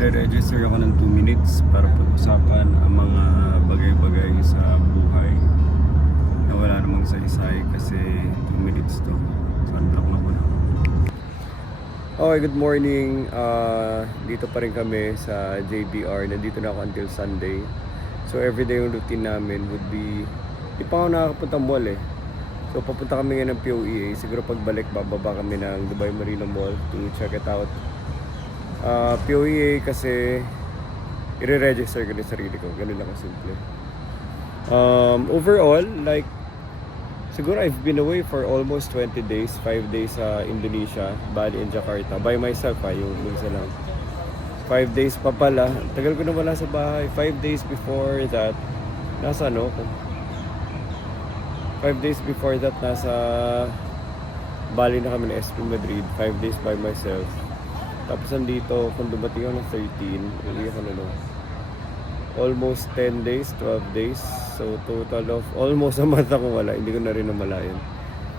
Magre-register ako ng 2 minutes para pag-usapan ang mga bagay-bagay sa buhay na wala namang saysay kasi 2 minutes to. Sunblock na muna. Okay, good morning. Dito pa rin kami sa JBR. Nandito na ako until Sunday. So everyday yung routine namin would be, di pa ako nakakapunta mall eh. So papunta kami ngayon ng POEA. Siguro pagbalik bababa kami ng Dubai Marina Mall to check it out. POEA kasi i-register ko na sarili ko. Ganun lang kasimple. Overall, like, siguro I've been away for almost 20 days, 5 days sa Indonesia, Bali and Jakarta. By myself yung isa lang. 5 days pa pala. Tagal ko na wala sa bahay. 5 days before that, nasa ano ko? 5 days before that, nasa Bali na kami na SP Madrid. 5 days by myself. Tapos nandito, kung dumating ako ng 13, uli ako na almost 10 days, 12 days. So total of almost a month ako wala. Hindi ko na rin namalayan.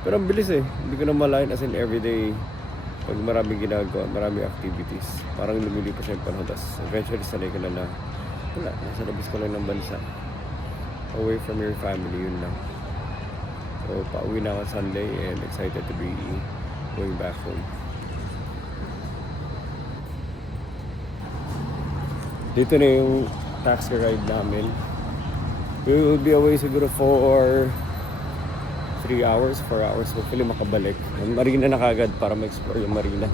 Pero ang bilis eh. Hindi ko namalayan as in everyday. Pag maraming ginagawa, maraming activities. Parang lumilipas yung panahon. Tapos eventually sanay ka na wala, nasa labas ko lang ng bansa. Away from your family, yun lang. So pauwi na ako Sunday and excited to be going back home. Dito na yung taxi ride namin. We will be away siguro for 3 hours, 4 hours. Hopefully makabalik. Marina na kagad para ma-explore yung marina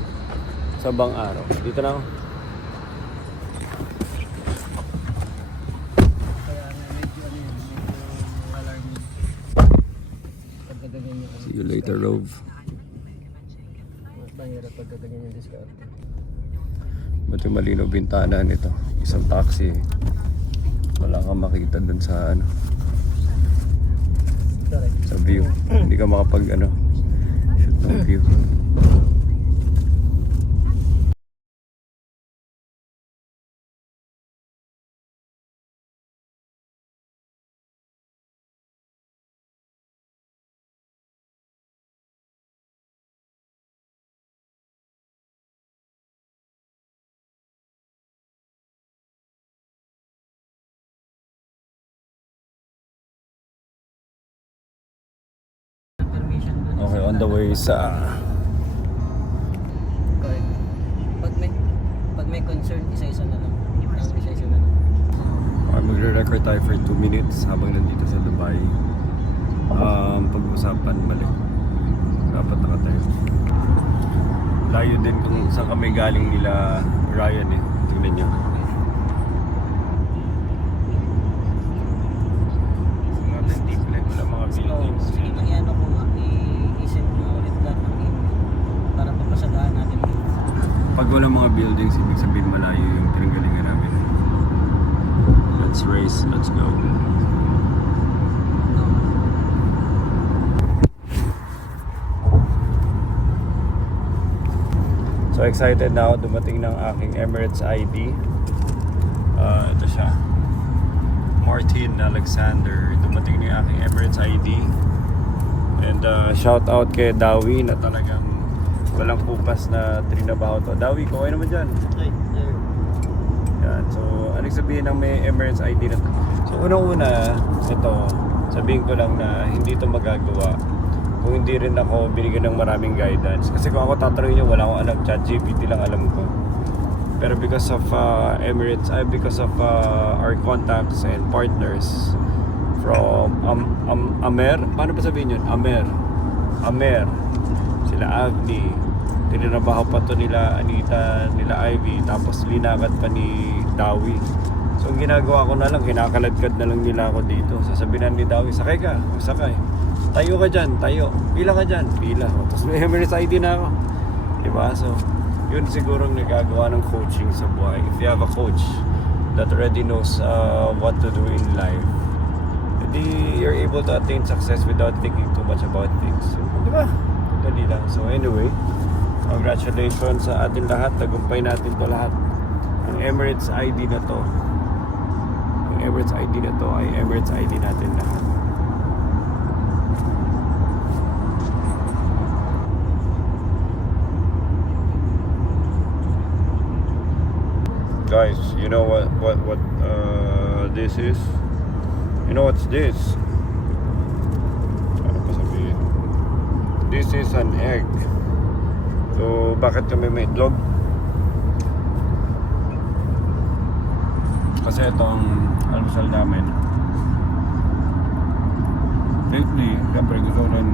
sa bang araw. Dito na ako. See you later, Rove. Mahirap pagkatagan yung discount. Ba't yung malinaw bintana nito? Isang taxi. Wala kang makita dun sa ano, sa view. Hindi ka makapag shoot ng view. Okay, on the way sa Correct. Pag may concern, isa-isa na lang. Isa-isa na lang. magre-record tayo for 2 minutes habang nandito sa Dubai. Pag-usapan balik. Dapat nakatayo. Layo din kung saan kami galing nila Ryan eh. Tingnan nyo. Wala mga buildings. Sige, ano ko nga, i-send mo ulit lahat ng email para papasagaan natin. Pag walang mga buildings, ibig sabihin malayo yung pinanggalingan namin. Let's race, let's go. So excited na ako, dumating ng aking Emirates ID. Ito siya, Martin Alexander. Dumating na yung aking Emirates ID. And shout out kay Dawi na talagang walang pupas na trinabaho to. Dawi, okay naman dyan. Right, there. Yan. So, anong sabihin ng may Emirates ID na to? So, unang-una, ito, sabihin ko lang na hindi ito magagawa kung hindi rin ako binigyan ng maraming guidance. Kasi kung ako tatanungin nyo, wala akong alam. ChatGPT lang alam ko. Pero because of Emirates, because of our contacts and partners from Amer, paano ba sabihin yun? Amer, sila Agni, tinirabaho pa to nila Anita, nila Ivy, tapos linakat pa ni Dawi. So ang ginagawa ko na lang, kinakaladkad na lang nila ako dito. Sasabihan ni Dawi, sakay ka, sakay. Tayo ka dyan, tayo. Pila ka dyan, pila. Tapos may Emirates ID na ako. Diba? So, yun siguro nagagawa ng coaching sa buhay. If you have a coach that already knows what to do in life, edi you're able to attain success without thinking too much about things. So, diba? Dali lang. So anyway, congratulations sa atin lahat. Tagumpay natin to lahat. Ang Emirates ID na to, ang Emirates ID na to ay Emirates ID natin lahat. Guys, you know what this is? You know what's this? Ano pa sabihin? This is an egg. So, bakit kami may itlog? Kasi itong almusal namin. Lately, siyempre gusto ko rin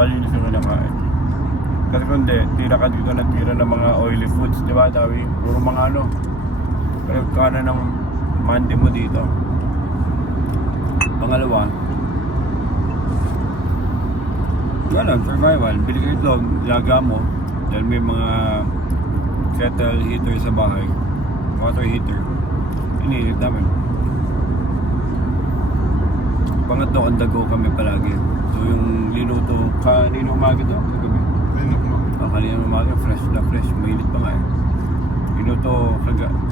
malinis yung kinakain. Kasi kung di, tira ka dito ng tira ng mga oily foods, di ba, Dawi? Puro mga ano. Pero ka na ng mandi mo dito. Pangalawa, ganun, survival. Bili ka itlog, laga mo. Dahil may mga kettle heater sa bahay. Water heater. Iniinit namin. Pangatlo, ang dago kami palagi. So yung linuto, kanina umaga daw, kagabi. Kanina umaga, fresh na fresh. Mainit pa nga eh. Linuto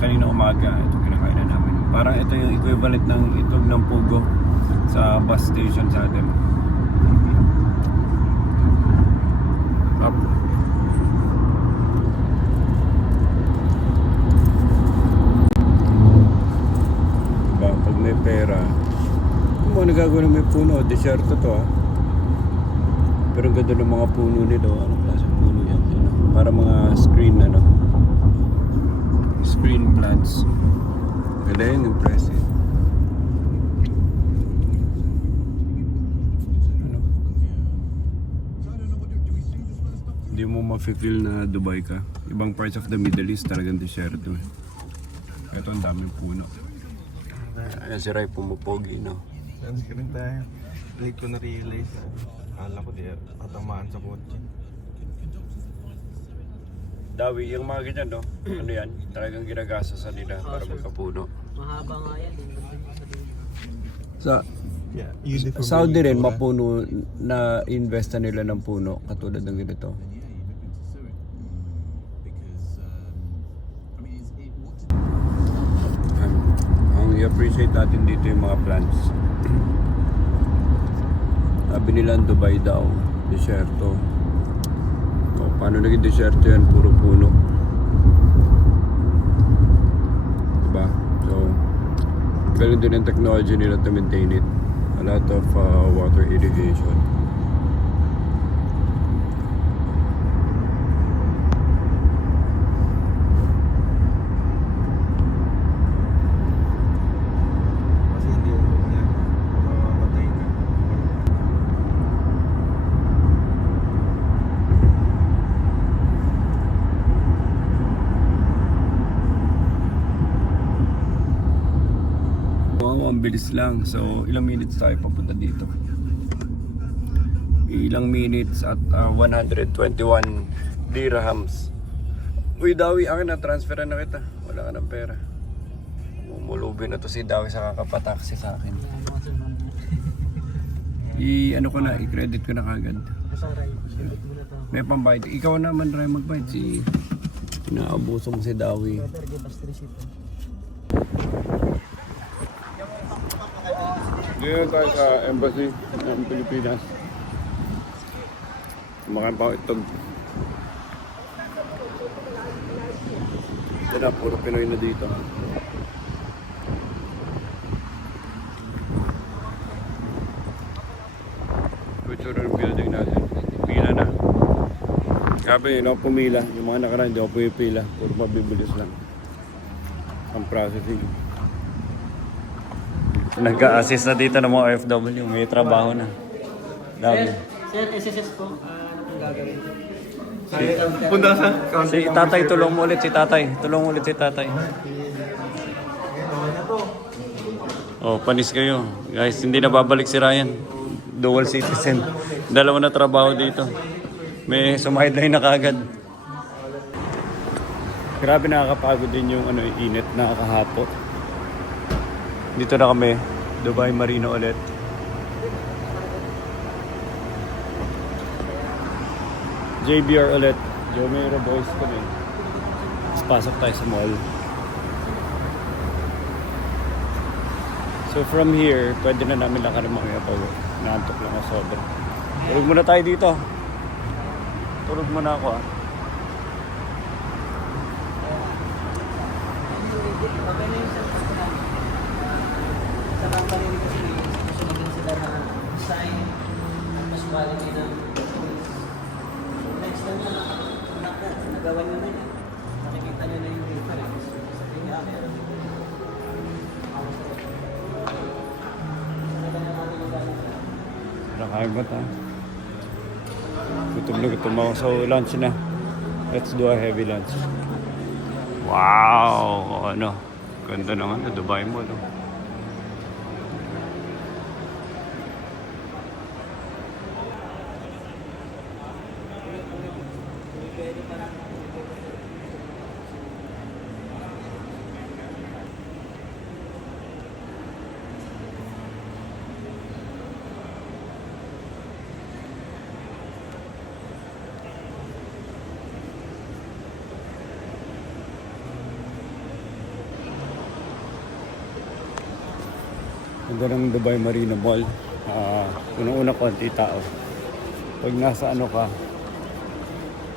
kanina umaga, ito kinakain na namin. Parang ito yung equivalent ng itlog ng pugo sa bus station sa atin. Up. Diba, pag may pera, kung ano nagagawa ng may puno, desierto to ah. Pero ang ganda ng mga puno nito. Anong klaseng puno yan? Ano? Para mga screen ano. Screen plants. Ganda yun, impressive. Ano? Hindi mo ma-feel na Dubai ka. Ibang parts of the Middle East talagang desierto. Ito ang daming puno. Ayan si Rai pumupogi, no? Dance ka rin tayo. Late ko na-realize. Akala ko di atamaan sa kotse. Dawi, yung mga ganyan, no? Ano yan? Talagang ginagasa sa nila para sir. magkapuno. Mahaba nga yan. Sa Yeah, uniform. Saudi rin, mapuno na investa nila ng puno katulad ng ganito. Ang i-appreciate natin dito yung mga plants. Sabi nila ang Dubai daw, desierto. O, paano naging desierto yan? Puro puno. Diba? So, ganun din ang technology nila to maintain it. A lot of water irrigation. Kasi hindi yung niya. Mamamatay na. Wow, ang bilis lang. So, ilang minutes tayo papunta dito? Ilang minutes at 121 dirhams. Uy, Dawi, akin na, transferan na kita. Wala ka ng pera. Mumulubi na to si Dawi sa kakapataksi sa akin. Ano ko na, i-credit ko na kagad. Masaray. Sundot mo na to. May pambayad. Ikaw naman, Ray, magbayad. Inaabuso mo si Dawi. Better give us 3 seat. Ngayon tayo sa embassy ng Pilipinas. Kumakain pa ako itog. Ito na, puro Pinoy na dito. Ito na yung building natin. Pila na. Sabi, hindi ako pumila. Yung mga nakaraan, hindi ako pumipila. Puro mabibilis lang. Ang processing. Nag-a-assist na dito ng mga OFW. May trabaho na. Dami. Sir, SSS po. Ano pong gagawin? Punta sa Si tatay, tulong mo ulit si tatay. Tulong mo ulit si tatay. Oh, panis kayo. Guys, hindi na babalik si Ryan. Dual citizen. Dalawa na trabaho dito. May sumideline na kagad. Grabe, nakakapagod din yung init, nakakahapo. Dito na kami, Dubai Marina ulit. JBR ulit. Jomero Boys kami. Tapos pasok tayo sa mall. So from here, pwede na namin lakarin mamaya pag naantok lang ako sobra. Tulog muna tayo dito. Tulog muna ako ah. company rin kasi gusto din sila na design at mas quality ng toys. So next time na nagawa nyo na yun. Nakikita nyo na yung difference. Sabi niya, kaya natin ito. Nakakain ba tayo? Gutom na gutom ako. So, lunch na. Let's do a heavy lunch. Wow! Ano? Ganda naman na Dubai Mall. No? Ganda ng Dubai Marina Mall. Unang-una konti tao. Pag nasa ano ka,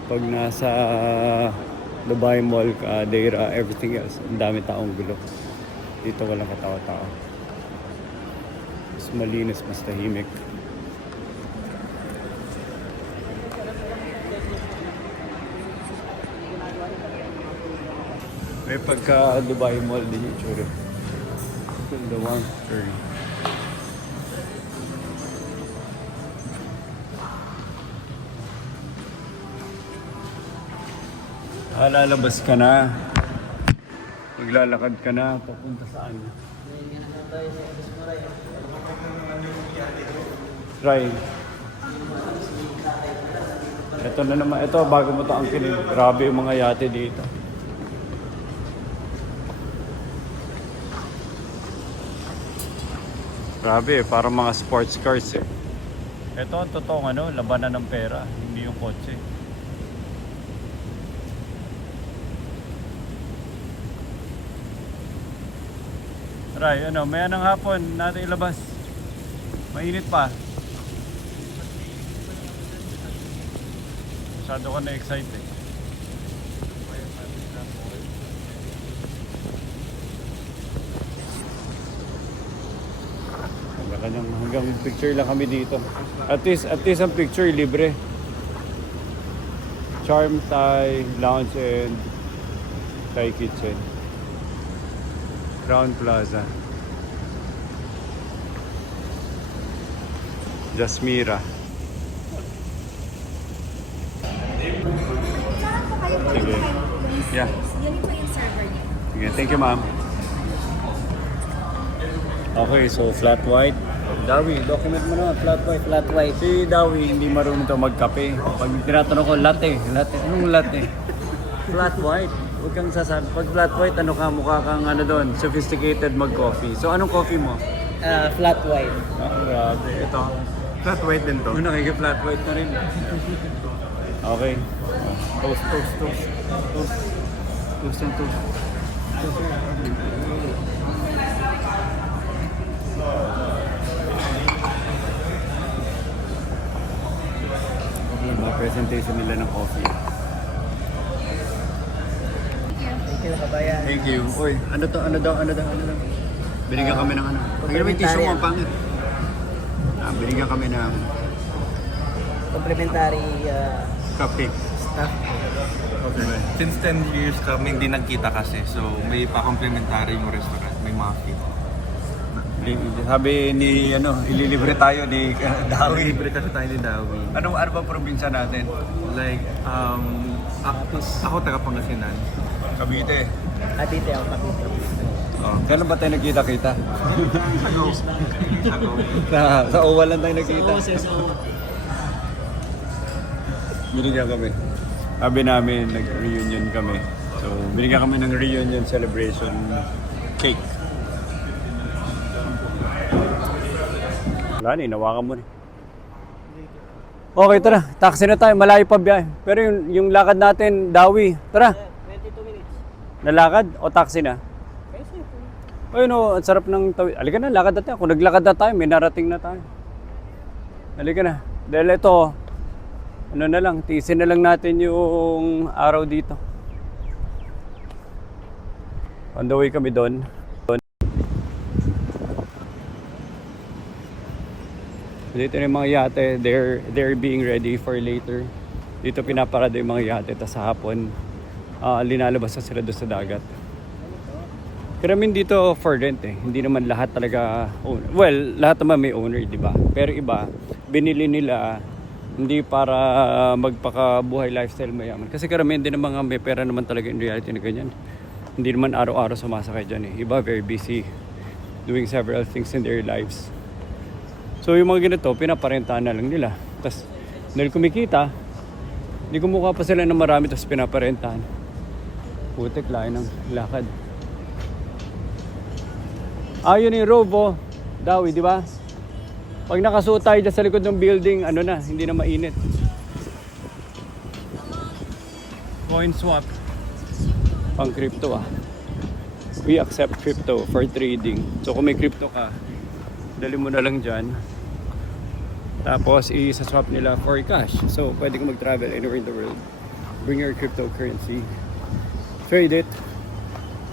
pag nasa Dubai Mall ka, Deira, everything else, ang dami taong gulo. Dito walang katawa-tao. Mas malinis, mas tahimik. May pagka Dubai Mall din yung tsura. The one turn. Lalabas ka na. Maglalakad ka na. Papunta saan? Try. Ito na naman. Ito, bago mo ito angkinin. Grabe yung mga yate dito. Grabe, parang mga sports cars eh. Ito ang totoong ano, labanan ng pera, hindi yung kotse. Aray, ano, may anong hapon natin ilabas. Mainit pa. Masyado ka na-excited. Hanggang picture lang kami dito. At least ang picture libre. Charm Thai Lounge and Thai Kitchen. Crown Plaza. Jasmira. Sige. Yeah. Yan po yung server niya. Sige, thank you ma'am. Okay, so flat white. Dawi, document mo naman, flat white. Flat white. Si Dawi, hindi marunong ito magkape. Pag tinatanong ko, latte. Anong latte? Flat white. Huwag kang sasabi. Pag flat white, ano ka, mukha kang ano doon, sophisticated mag-coffee. So, anong coffee mo? Flat white. Grabe. Ito. Flat white din to. Nakiki-flat white na rin. Okay. Toast. Toast and toast. Mga presentation nila ng coffee. Thank you, kabayan. Thank you. Uy, ano daw? Binigyan kami ng ano. Ang may tissue mo, ang pangit. Binigyan kami ng Complimentary cupcake. stuff. Okay. Since 10 years kami hindi nagkita kasi, so may pa-complimentary yung restaurant, may muffin. Sabi ni ililibre tayo ni Dawi. Libre kasi tayo ni Dawi. Ano bang probinsya natin? Like, ako taga Pangasinan. Cavite. Cavite ako, Cavite. Oh, kailan ba tayo nagkita-kita? Ako. Sa Oval lang tayo nagkita. So, Binigyan kami. Sabi namin, nag-reunion kami. So, binigyan kami ng reunion celebration cake. Wala, inawakan mo. Okay, tara. Taxi na tayo. Malayo pa biyahe. Pero yung lakad natin, Dawi. Tara. 22 minutes. Nalakad o taxi na? Ay no, ang sarap ng tawid. Halika na, lakad na tayo. Kung naglakad na tayo, may narating na tayo. Halika na. Dahil ito, ano na lang, tiisin na lang natin yung araw dito. On the way kami doon. Dito na yung mga yate, they're being ready for later. Dito pinaparada yung mga yate, tapos sa hapon, linalabas na sila doon sa dagat. Kiramin dito for rent eh. Hindi naman lahat talaga owner. Well, lahat naman may owner, di ba? Pero iba, binili nila hindi para magpakabuhay lifestyle mayaman. Kasi karamihan din ng mga may pera naman talaga in reality na ganyan. Hindi naman araw-araw sumasakay dyan eh. Iba very busy doing several things in their lives. So yung mga ganito, pinaparentahan na lang nila. Tapos dahil kumikita, hindi kumukha pa sila ng marami tapos pinaparentahan. Putik lang ng lakad. Yun yung Robo, Dawi, di ba? Pag nakasuot tayo dyan sa likod ng building, ano na, hindi na mainit. Coin swap. Pang crypto We accept crypto for trading. So kung may crypto ka, dali mo na lang dyan. Tapos i-swap nila for cash. So pwede kang mag-travel anywhere in the world. Bring your cryptocurrency, trade it,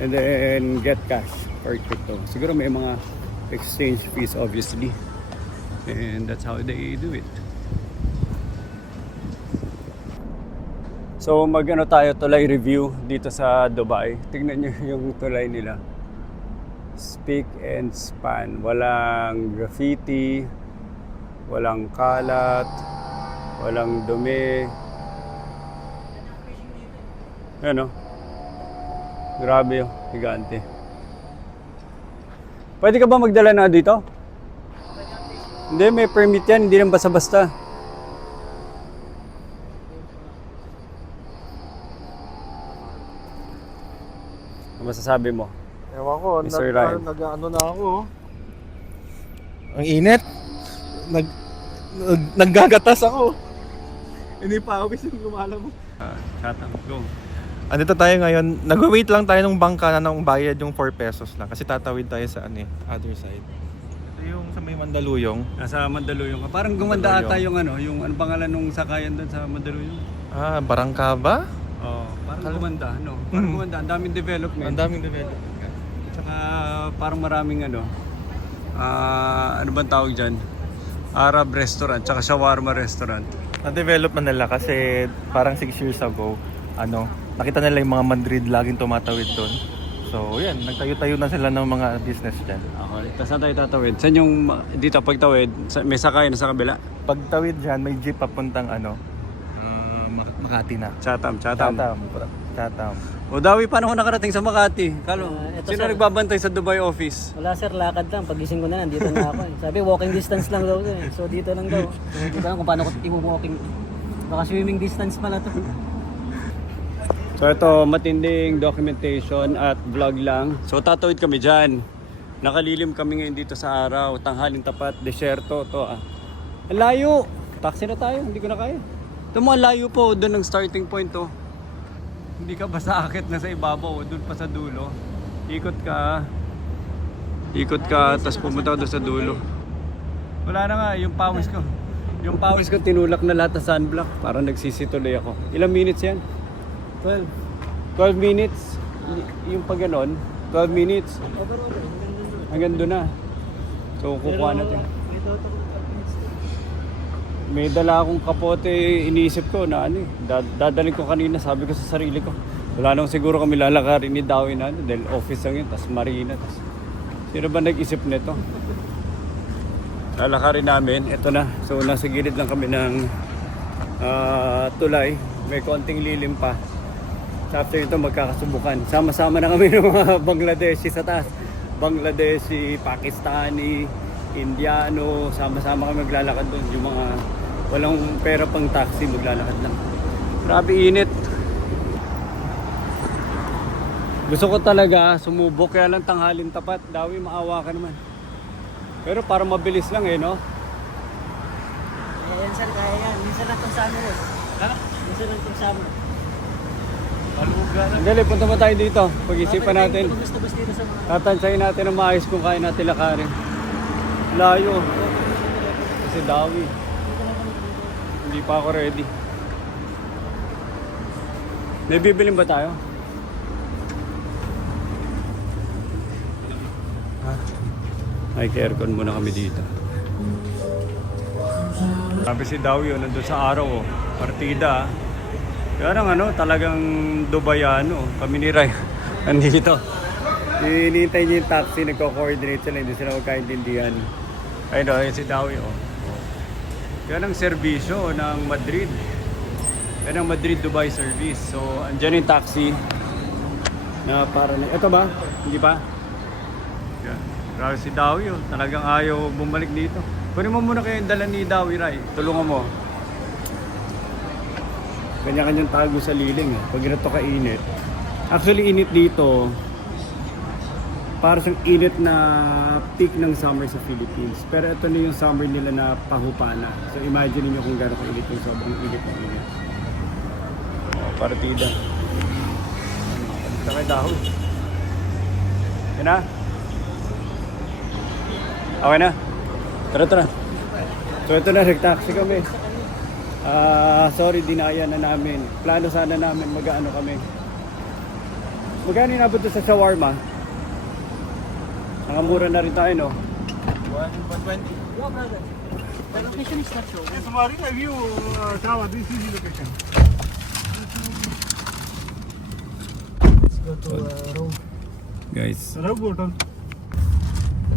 and then get cash for crypto. Siguro may mga exchange fees obviously. And that's how they do it. So mag-ano tayo, tulay review dito sa Dubai. Tingnan nyo yung tulay nila. Speak and span. Walang graffiti, walang kalat, walang dumi. Ano? Grabe yung higante. Pwede ka ba magdala na dito? Hindi, may permit yan. Hindi lang basta-basta. Ano masasabi mo? Ewan ko, Mr. Ryan. nag-ano na ako. Ang init. Naggagatas ako. Hindi pa awis yung lumala mo. Chatang, go. Andito tayo ngayon. Nag-wait lang tayo ng bangka na nang bayad yung 4 pesos lang. Kasi tatawid tayo sa other side. Ito yung sa may Mandaluyong. Nasa Mandaluyong ka. Parang gumanda ata yung yung pangalan nung sakayan doon sa Mandaluyong. Barangkaba? Oh, parang gumanda, no? Parang gumanda. Ang daming development. Ang daming development. Tsaka parang maraming ano bang tawag dyan? Arab restaurant, tsaka shawarma restaurant. Na-develop na nila kasi parang 6 years ago, nakita nila yung mga Madrid laging tumatawid doon. So, yan, nagtayo-tayo na sila ng mga business dyan. Okay, tapos saan tayo tatawid? Saan yung dito pagtawid? May sakay na sa kabila? Pagtawid dyan, may jeep papuntang Makati na. Chatham. Chatham. O Dawi, paano ko nakarating sa Makati? Ito, Sino sir. nagbabantay sa Dubai office? Wala sir, lakad lang. Pagising ko na, nandito na ako eh. Sabi, walking distance lang daw eh. So dito lang daw. So dito lang kung paano ko i-walking. Baka swimming distance pala to. So ito, matinding documentation at vlog lang. So tatawid kami dyan. Nakalilim kami ngayon dito sa araw. Tanghaling tapat, desyerto to Ang layo! Taxi na tayo, hindi ko na kaya. Ito mo, ang layo po, doon ang starting point to. Hindi ka basta akit na sa ibabaw, doon pa sa dulo. Ikot ka, tapos pumunta ka doon sa dulo. Wala na nga, yung pawis ko tinulak na lahat ng sunblock. Parang nagsisituloy ako. Ilang minutes yan? 12 minutes. Yung pag ganon, 12 minutes. Hanggang doon na. So kukuha natin. May dala akong kapote, iniisip ko na dadalhin ko kanina, sabi ko sa sarili ko. Wala nang siguro kami lalakarin ni Dawi na dahil office lang yun, tas marina, tas sino ba nag-isip nito? Lalakarin namin, ito na. So nasa gilid lang kami ng tulay, may konting lilim pa. So, after ito magkakasubukan. Sama-sama na kami ng mga Bangladeshi sa taas. Bangladeshi, Pakistani, Indiano, sama-sama kami maglalakad doon. Yung mga walang pera pang taxi, maglalakad lang. Grabe init. Gusto ko talaga sumubok, kaya lang tanghalin tapat. Dawi, maawa ka naman. Pero para mabilis lang no? Ayan sir, kaya yan. Minsan lang itong summer eh. Ha? Minsan lang itong summer. Ang dali, punta mo tayo dito. Pag-isipan natin. Gusto-gusto dito sa mga... Tatansayin natin ang maayos kung kaya natin lakarin. Layo. Kasi Dawi. Hindi pa ako ready. May bibilin ba tayo? Ha? Ay, aircon muna kami dito. Sabi si Dawi, nandun sa araw, partida. Kaya lang talagang Dubayano. Kami ni Ray, nandito. Hinihintay niya yung taxi, nagko-coordinate sila, hindi sila magkaintindihan. Ayun si Dawi. Yan ang serbisyo ng Madrid. Yan ang Madrid-Dubai service. So, andyan yung taxi. Na para na... Ito ba? Hindi pa? Yan. Grabe si Dawi, talagang ayaw bumalik dito. Kunin mo muna kayo yung dala ni Dawi, Ray. Tulungan mo. Kanya-kanyang tago sa liling. Pag ganito kainit. Actually, init dito. Para siyang init na peak ng summer sa Philippines. Pero ito na yung summer nila na pahupa na. So imagine niyo kung gano'n kainit yung sobrang init na init. Partida. Ito kay dahon. Yan na. Okay na. Tara. So ito na, nag-taxi kami. Sorry, dinaya na namin. Plano sana namin mag-ano kami. Magkano inabot sa shawarma? Nakamura na rin tayo, no? 120. Yo, brother. The location is not showing. Yes, Marina view, Sawa, this is the location. Let's go to Rome.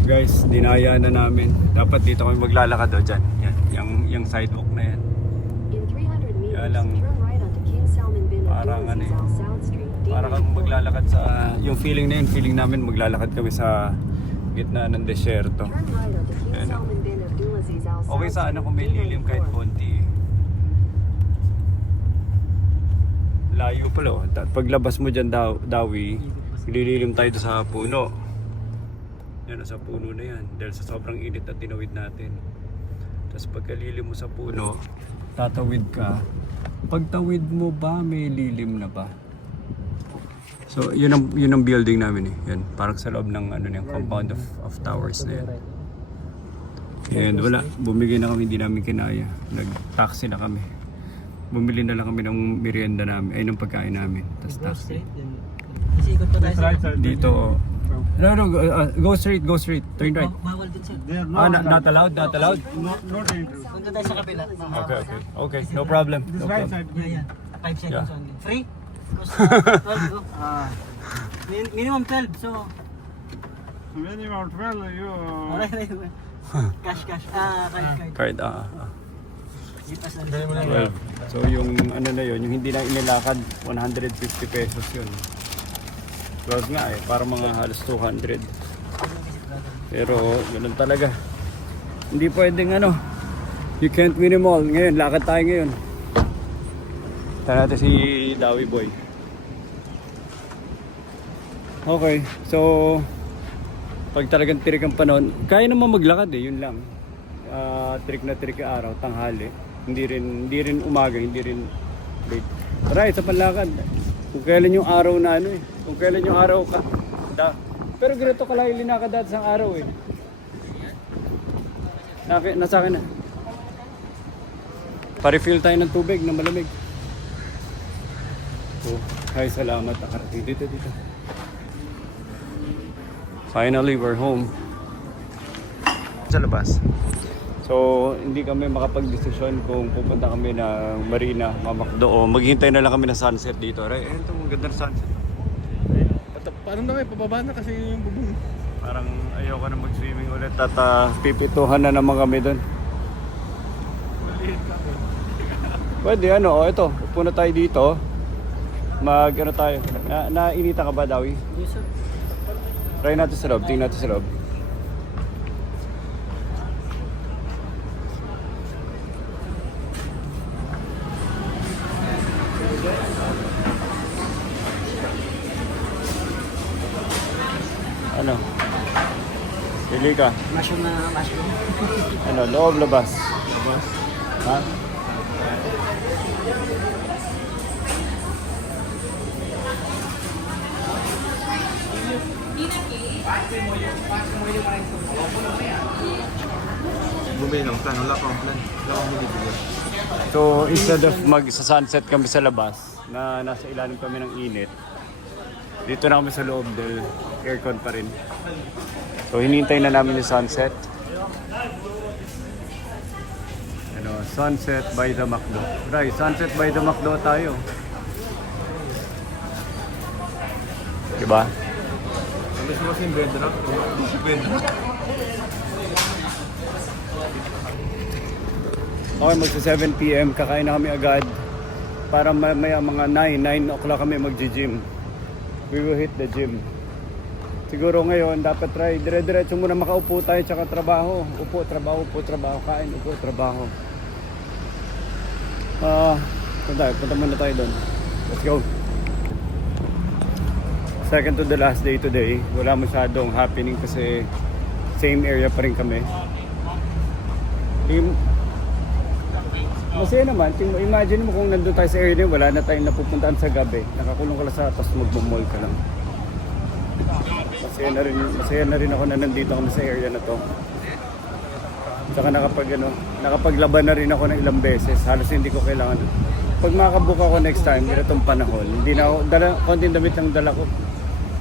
Guys, dinaya na namin. Dapat dito kami maglalakad dyan. Yan, yung sidewalk na yan. In 300 meters, Kaya lang, turn right onto King Salman bin parang Abdulaziz Al Saud Street. Parang kami maglalakad sa... yung feeling na yun, feeling namin maglalakad kami sa gitna ng desyerto. Turn right onto King Ayan. Salman bin Abdulaziz Al Saud Okay sana kung may Street, lilim kahit 394. konti. Layo pala, oh. Paglabas mo dyan, Dawi, lililim tayo sa puno. Yan, sa puno na yan. Dahil sa sobrang init na tinawid natin. Tapos pagkalilim mo sa puno, tatawid ka. Pagtawid mo ba, may lilim na ba? So, yun ang building namin eh. Yan, parang sa loob ng compound of towers na yan. And wala, bumigay na kami, hindi namin kinaya. Nag-taxi na kami. Bumili na lang kami ng merienda namin, ay ng pagkain namin. Tapos Go taxi. straight. Then, kasi ikot pa tayo sa... Dito, no, go straight, turn right. Bawal din sir. They are Not allowed? not entry. Punta tayo sa kabila. Okay, no problem. This No right problem. side. Yeah. 5 seconds Yeah. only. Free? Cost 12, go. Minimum 12, so... So when you are 12, you. Alright. Cash. Card. Card, Ipas na rin. 12. So yung na yun, yung hindi na inilakad, 150 pesos yun. 12 nga para mga halos 200. Pero ganun talaga. Hindi pwedeng you can't win them all. Ngayon, lakad tayo ngayon. Tara natin si Dawi Boy. Okay, so pag talagang tirik ang panahon, kaya naman maglakad yun lang. Tirik na tirik ang araw, tanghali. Hindi rin umaga, hindi rin late. Tara, isa panlakad. Kung kailan yung araw na kung kailan yung araw ka. Pero ganito kalay linakad dati sa araw Nasa akin na. Pa-refill tayo ng tubig na malamig. So, ay salamat. Dito. Finally, we're home. Sa labas. So, hindi kami makapag-desisyon kung pupunta kami ng Marina, Mamakdo o maghintay na lang kami ng sunset dito. Ito, magandang sunset. Paano na pababa na kasi yung bubong. Parang ayoko na mag-swimming ulit at pipituhan na naman kami doon. Pwede ito, pupunta tayo dito. Tayo. Nainita ka ba, Dawi? Yes, sir. Try natin sa loob, tingnan natin sa loob. Pili ka. Mushroom. Loob, labas. Ha? Bumili ng plan, wala pang plan. Wala pang bumibili. So, instead of mag-sunset kami sa labas, na nasa ilalim kami ng init, dito na kami sa loob dahil aircon pa rin. So, hinihintay na namin yung sunset. ano, Sunset by the Macdo. Right, Sunset by the Macdo tayo. Diba? Alas mo kasi yung bedrock. Bedrock. Okay, magsa 7 p.m. Kakain na kami agad. Para maya mga 9 o'clock kami mag-gym. We will hit the gym. Siguro ngayon, dapat try, dire-diretso muna makaupo tayo tsaka trabaho. Upo, trabaho, kain, upo, trabaho. Punta muna tayo doon. Let's go. Second to the last day today. Wala masyadong happening kasi same area pa rin kami. Masaya naman. Imagine mo kung nandun tayo sa area, wala na tayong napupuntaan sa gabi. Nakakulong ka lang sa tapos magmamall ka lang. Masaya na rin ako na nandito kami sa area na to. Saka nakapaglaban na rin ako ng ilang beses. Halos hindi ko kailangan. Pag makabook ako next time, ganitong panahon, hindi na ako, konting damit lang dala ko.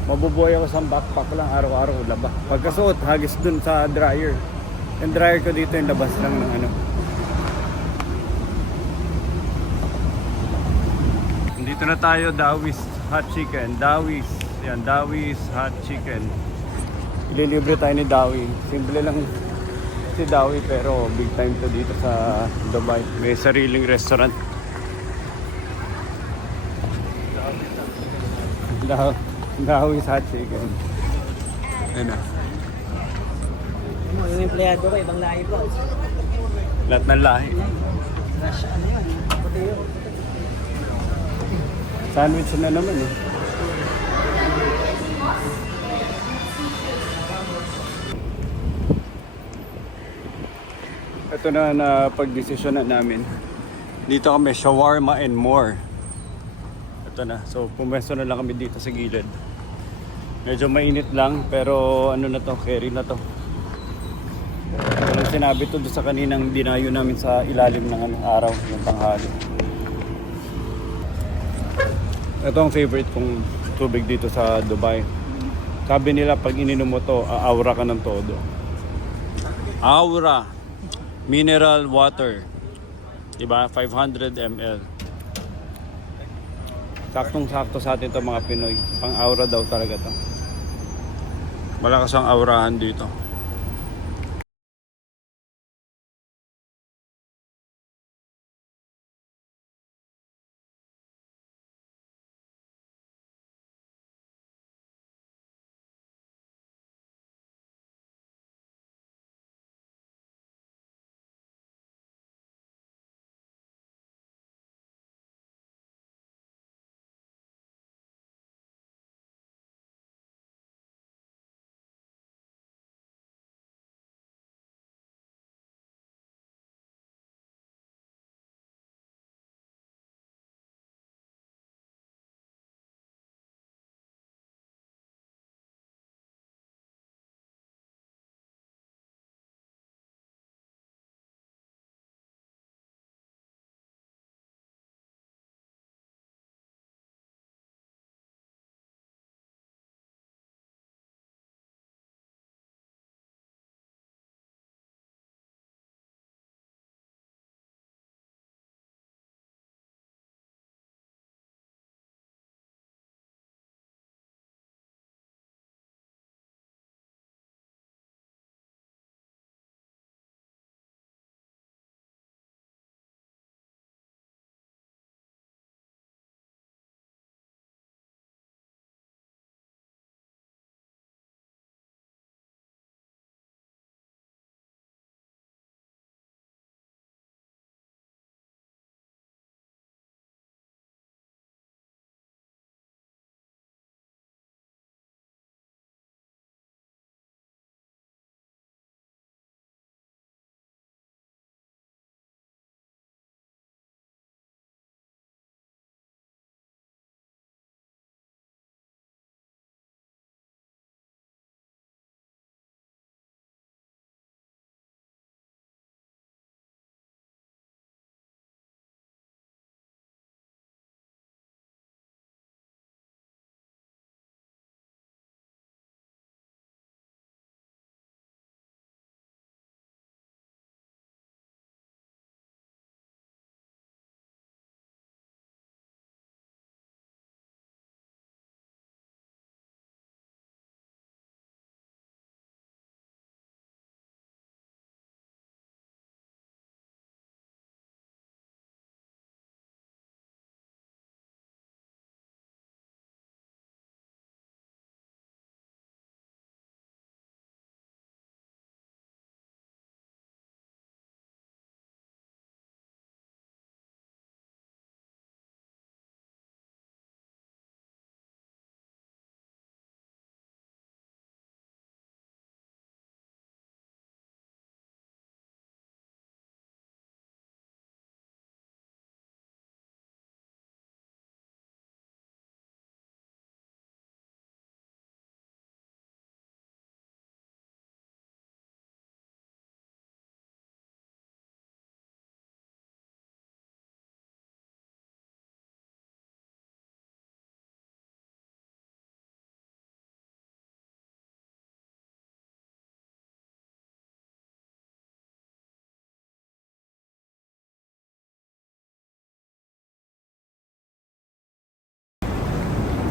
Mabubuhay ako sa backpack lang, araw-araw laba. Pagkasuot, hagis dun sa dryer. Yung dryer ko dito yung labas lang ng ano. Dito na tayo, Dawi's Hot Chicken. Yan, Dawi's Hot Chicken. Ililibre tayo ni Dawi. Simple lang si Dawi pero big time to dito sa Dubai. May sariling restaurant. Dawi's Hot Chicken. Ano? Yung empleyado ko, ibang lahi po. Lahat ng lahi. Rush, ano yun? Puti yun. Sandwich na naman eh. Ito na pagdesisyon na namin. Dito kami, shawarma and more. Ito na. So, pumesto na lang kami dito sa gilid. Medyo mainit lang, pero ano na to, carry na to. Ito lang sinabi to doon sa kaninang dinayo namin sa ilalim ng araw, yung tanghali. Ito ang favorite kong tubig dito sa Dubai. Sabi nila pag ininom mo to, aura ka ng todo. Aura. Mineral water. Diba? 500 ml. Saktong-sakto sa atin to mga Pinoy. Pang aura daw talaga to. Malakas ang aurahan dito.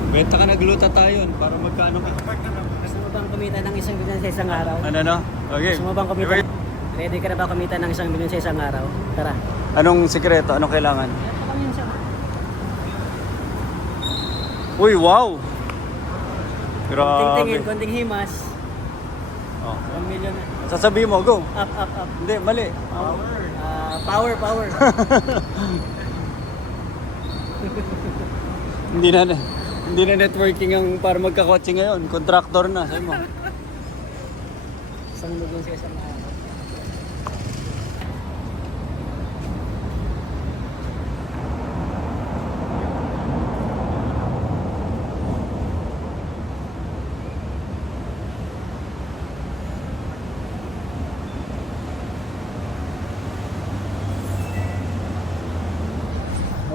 Benta ka nagluta tayo para magkano ka. Gusto mo bang kumita ng 1 milyon sa isang araw? Ano no? Okay. Gusto mo bang kumita? Ready ka na ba kumita ng 1 milyon sa isang araw? Tara. Anong sikreto? Anong kailangan? Ito kami yun siya. Uy, wow! Grabe. Tingin, konting himas. Oh. 1 milyon na. Sasabihin mo, go. Up, up, up. Hindi, mali. Power, power. Hindi na networking ang para magkakotse ngayon. Contractor na, sabi mo. 1 milyon sa isang araw.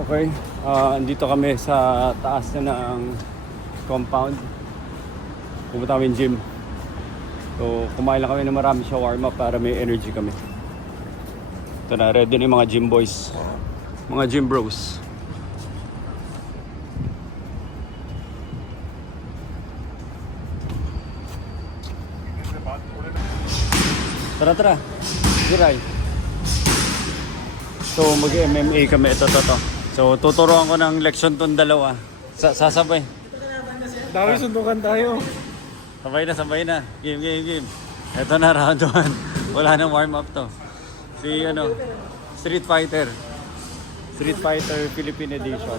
Okay, andito kami sa taas na ng compound. Pumunta kami gym. So, kumain lang kami ng marami shawarma para may energy kami. Ito na, ready na yung mga gym boys. Mga gym bros. Tara, tara. Giray. So, mag-MMA kami. Ito. So, tuturuan ko ng leksyon tong dalawa. Sasabay. Dami sundukan tayo. Sabay na. Game. Ito na, round 1. Wala nang warm up to. Si, Street Fighter Philippine Edition.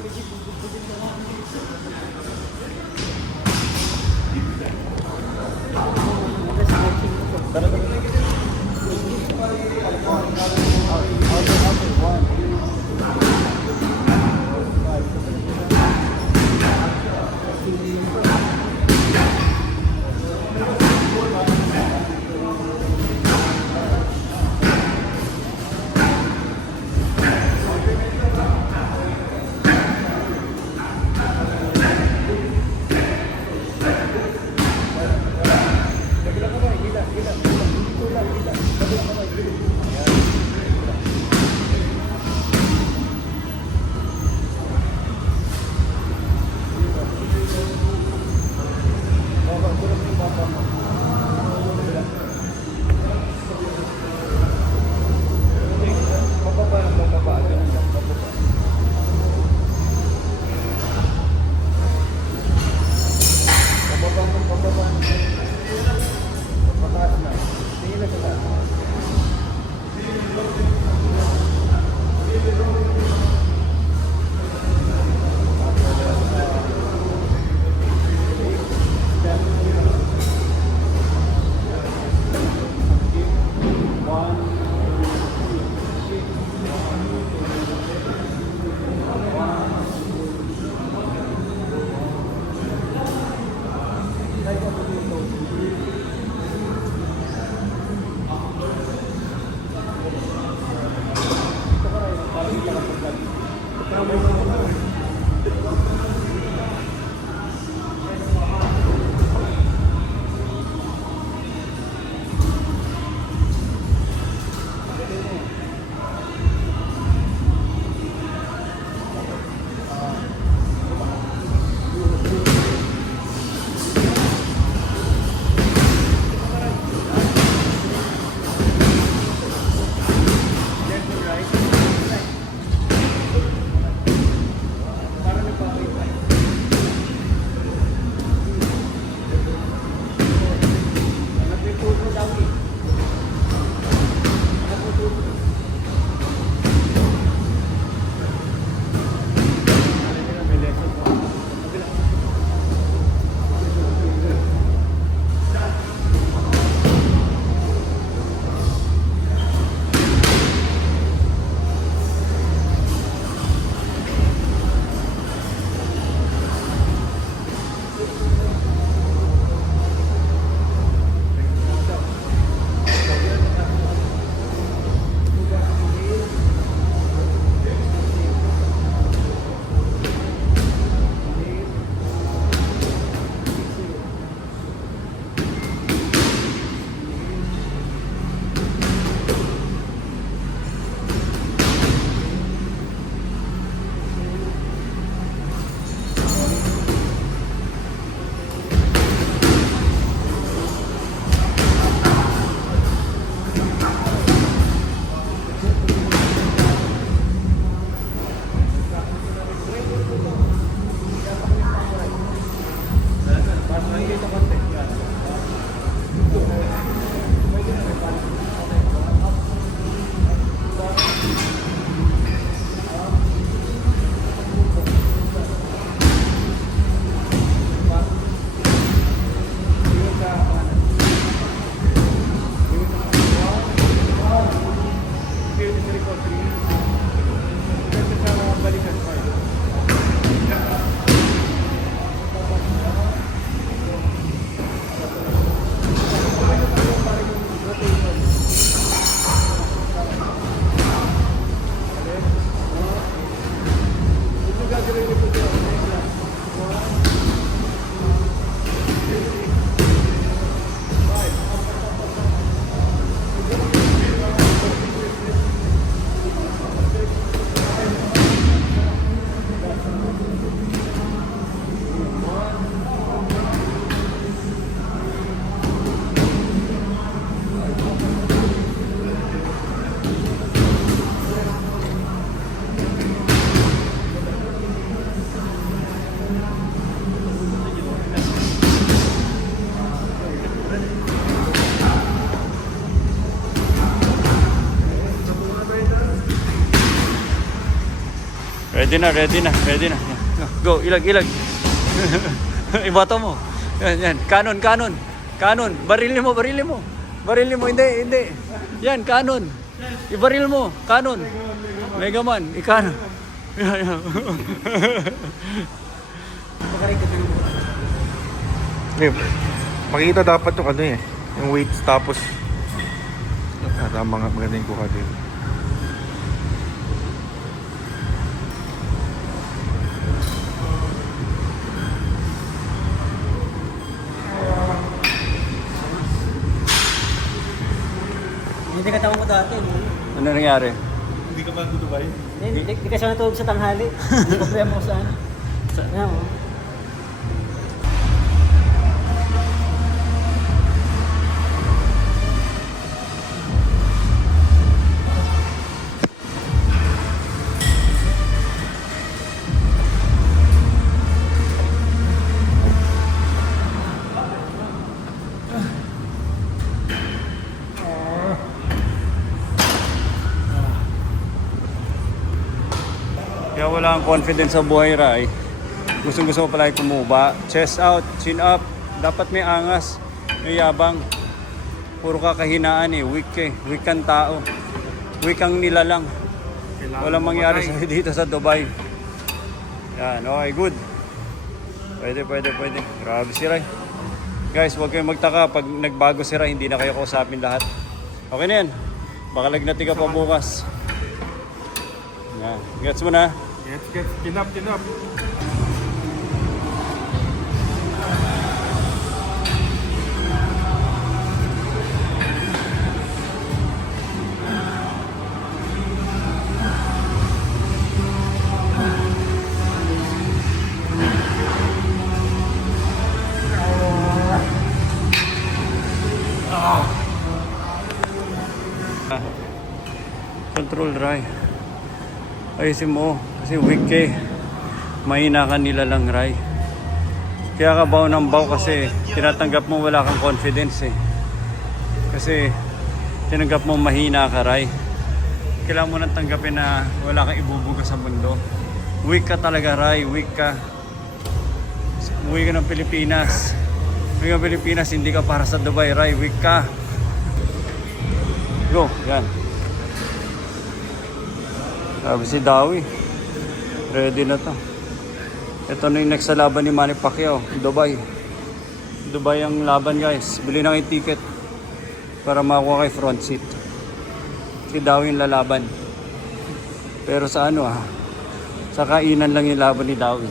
Ready na. Yan. Go, ilag. Ibato mo. Yan. Kanon. Barilin mo. Hindi. Yan, kanon. Ibaril mo. Kanon. Megaman, ikanon. Makita dapat yung ano eh. Yung weights tapos tama nga maganda yung kuha din. Hindi ka tawag mo dati. No? Ano nangyari? Hindi ka ba Dubai? Hindi ka siya natulog sa tanghali. Hindi problema ko saan. Ayan mo. Kaya wala kang confidence sa buhay, Ray. Gusto mo palagi kumuba. Chest out, chin up. Dapat may angas, may yabang. Puro kakahinaan eh. Weak kang tao. Weak kang nilalang. Walang mangyari sa'yo dito sa Dubai. Yan, okay, good. Pwede. Grabe si Ray. Guys, huwag kayong magtaka. Pag nagbago si Ray, hindi na kayo kausapin lahat. Okay na yan. Baka lagnati ka pa bukas. Yan. Gets mo na? Get chin up. Control, Ray. Ayusin mo. Kasi weak ka eh. Mahina ka nila lang, Ray. Kaya ka baw ng baw kasi tinatanggap mo wala kang confidence eh. Kasi tinanggap mo mahina ka, Ray. Kailangan mo nang tanggapin na wala kang ibubuga sa mundo. Weak ka talaga, Ray. Weak ka. Umuwi ka ng Pilipinas. Umuwi ka ng Pilipinas, hindi ka para sa Dubai, Ray. Weak ka. Go, yan. Sabi si Dawi. Ready na to. Ito na yung next sa laban ni Manny Pacquiao. Dubai. Dubai ang laban, guys. Bili na kayo ticket para makuha kay front seat. Si Dawi yung lalaban. Pero sa ano sa kainan lang yung laban ni Dawi.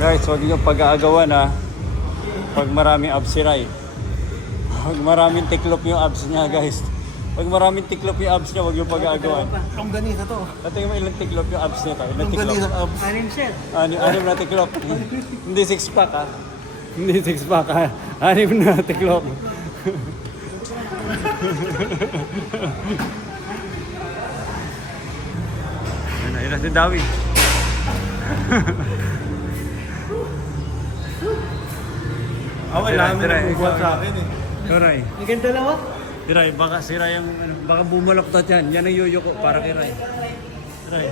Guys, huwag niyo pag-aagawan pag maraming abs si Ray. Pag maraming tiklop yung abs niya, guys. Pag maraming tiklop yung abs niya, huwag yung pag-aagawan. Ang ganito to. Ito yung ilang tiklop yung abs niya. Ilang tiklop? abs. Anim siya. Anim na tiklop. Hindi six pack Hindi six pack Anim na tiklop. Ayun na si Dawi. Wala namin nagbubuhat sa akin eh. Ray. Ang ganda dalawa. Si Ray, baka si Ray ang baka bumaloktot yan. Yan ang yuyuko para kay Ray. Ray.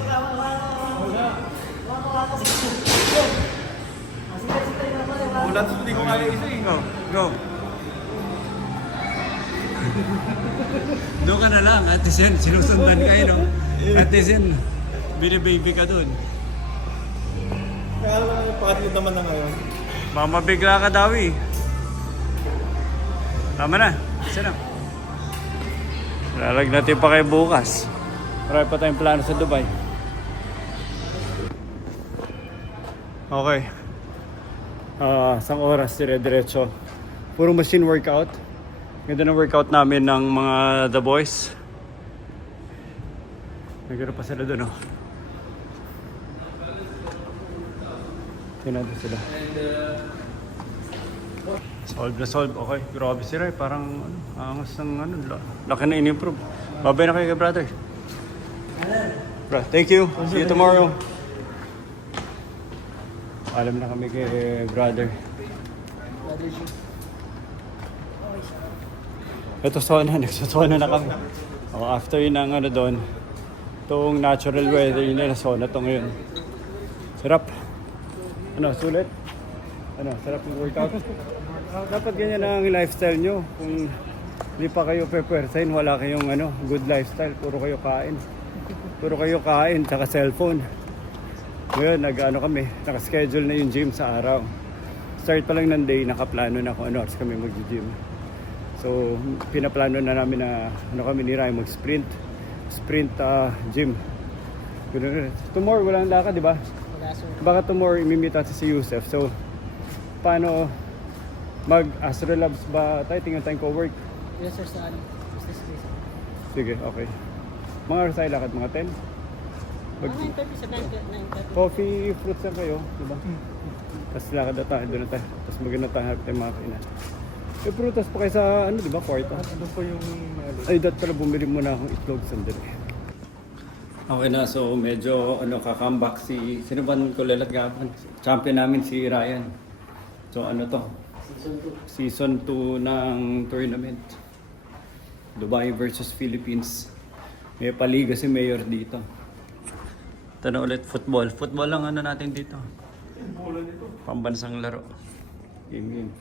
Wala hindi ko kaya isa eh. Go. Doon ka na lang, Ate Sen. Sinusundan ka no? Ate Sen, binibaby ka doon. Kaya lang pakatid naman na ngayon. Mamabigla ka, Dawi. Tama na. Isa na. Lalag natin pa kayo bukas. Marami pa tayong plano sa Dubai. Okay. Isang oras, dire-diretso. Puro machine workout. Ganda ng workout namin ng mga The Boys. Nagano pa sila doon, Tingnan natin sila. Solve na solve. Okay, grabe si Ray. Parang angas ng laki na in-improve. Babay na kayo kay brother. Bro, thank you. See you tomorrow. Alam na kami kay brother. Ito sauna, nagsasauna na kami. After yun ang ano doon, itong natural weather yun na sauna to ngayon. Sarap. Ano, sulit? Ano, sarap yung workout? Dapat ganyan ang lifestyle nyo. Kung hindi pa kayo pepwersahin, wala kayong ano, good lifestyle. Puro kayo kain. Puro kayo kain, tsaka cellphone. Ngayon, nakaschedule na yung gym sa araw. Start pa lang ng day, nakaplano na kung ano oras kami mag-gym. So, pinaplano na namin na kami ni Rai mag-sprint. Gym. Tomorrow, walang lakad, di ba? Wala, sir. Baka tomorrow, imimita si Yusef. So, paano mag-astrolabs ba tayo? Tingnan tayong co-work. Yes, sir, sa ano? Business place. Sige, okay. Mga oras tayo lakad, mga 10? Mga 9:30 sa 9:30. Coffee, fruits lang kayo, di ba? Tapos lakad na tayo, doon na tayo. Tapos maganda tayo mga kainan. May prutas pa kayo sa, ano, di ba, kwarta? Ano po yung... Ay, dat pala bumili muna akong itlog sandali. Okay na, so medyo kakambak sino ba nung kulelat gapon? Champion namin si Ryan. So ano to? Season 2 ng tournament. Dubai versus Philippines. May paliga si Mayor dito. Ito na ulit, football. Football lang ano natin dito. Pambansang laro. Game.